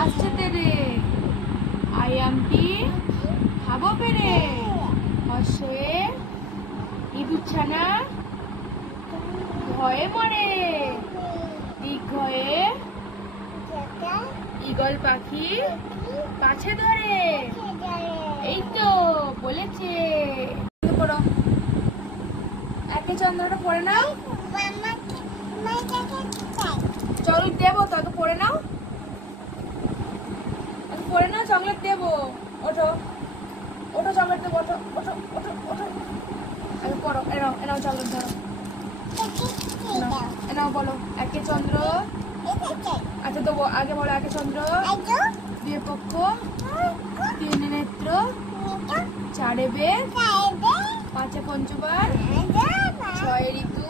আসছে তেরে আয়ামটি খাবো পেরে হসে ইঁদুর ছানা ভয়ে মরে দীর্ঘয়ে ঈগল পাখি কাছে ধরে এই তো বলেছে পড়ো একে চন্দ্রটা পড়ে নাও চকলেট দেবো তো আগে পড়ে নাও পড়ে নাও চকলেট দেবো ওঠো ওঠো চকলেট দেবো ওঠো ওঠো ওঠো ওঠো আগে পড়ো এনাও এনাও চকলেট ধরো এনাও বলো একে চন্দ্র আচ্ছা দেবো আগে বলো একে চন্দ্র দুই পক্ষ তিন নেত্র চারে বেদ পাঁচে পঞ্চবার ছয় ঋতু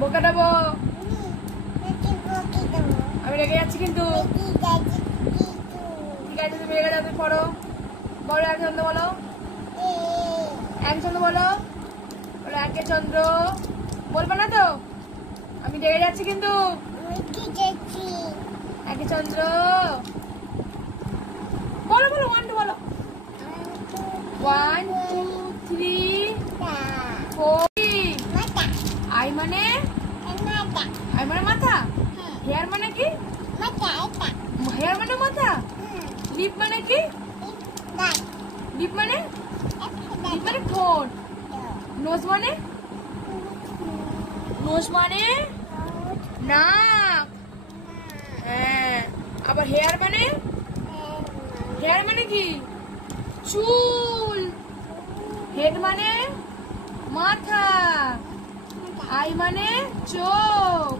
বোকা দেবো আমি রেগে যাচ্ছি কিন্তু ঠিক আছে তুমি রেগে যাও তুমি পড়ো বলো এক চন্দ্র বলো এক চন্দ্র বলো বলো একে চন্দ্র বলবো না তো আমি রেগে যাচ্ছি কিন্তু একে চন্দ্র বলো বলো ওয়ান টু বলো 1 2 3 4 আই মানে মাথা হেয়ার মানে কি হেয়ার মানে মাথা লিপ মানে কি লিপ মানে ঠোঁট নোজ মানে নাক হ্যাঁ আবার হেয়ার মানে কি চুল হেড মানে মাথা আই মানে চোখ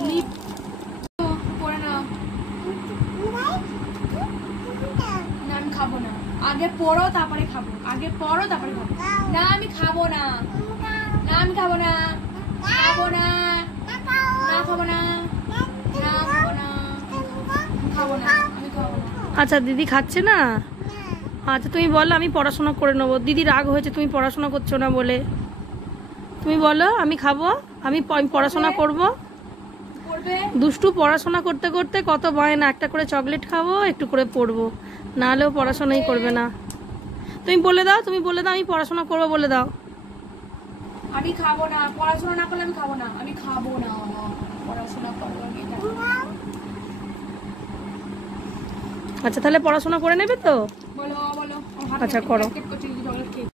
লিপ পড়ে নাও না আমি খাবো না আগে পড়ো তারপরে খাবো আগে পড়ো তারপরে খাবো না আমি খাবো না না আমি খাবো না খাবো না না খাবো না না খাবো না খাবো না আমি খাবো না আচ্ছা দিদি খাচ্ছে না আচ্ছা তুমি বলো আমি পড়াশোনা করে নেবো দিদি রাগ হয়েছে তুমি পড়াশোনা করছো না বলে তুমি বলো আমি খাবো আমি পড়াশোনা করবো দুষ্টু পড়াশোনা করতে করতে কত বায়না একটা করে চকলেট খাবো একটু করে পড়বো না হলেও পড়াশোনাই করবে না তুমি বলে দাও আমি পড়াশোনা করবো বলে দাও আমি খাবো না পড়াশোনা না করলে আমি খাবো না আমি খাবো না পড়াশোনা করবো আচ্ছা তাহলে পড়াশোনা করে নেবে তো বলো বলো আচ্ছা করো চকলেট খেয়েছি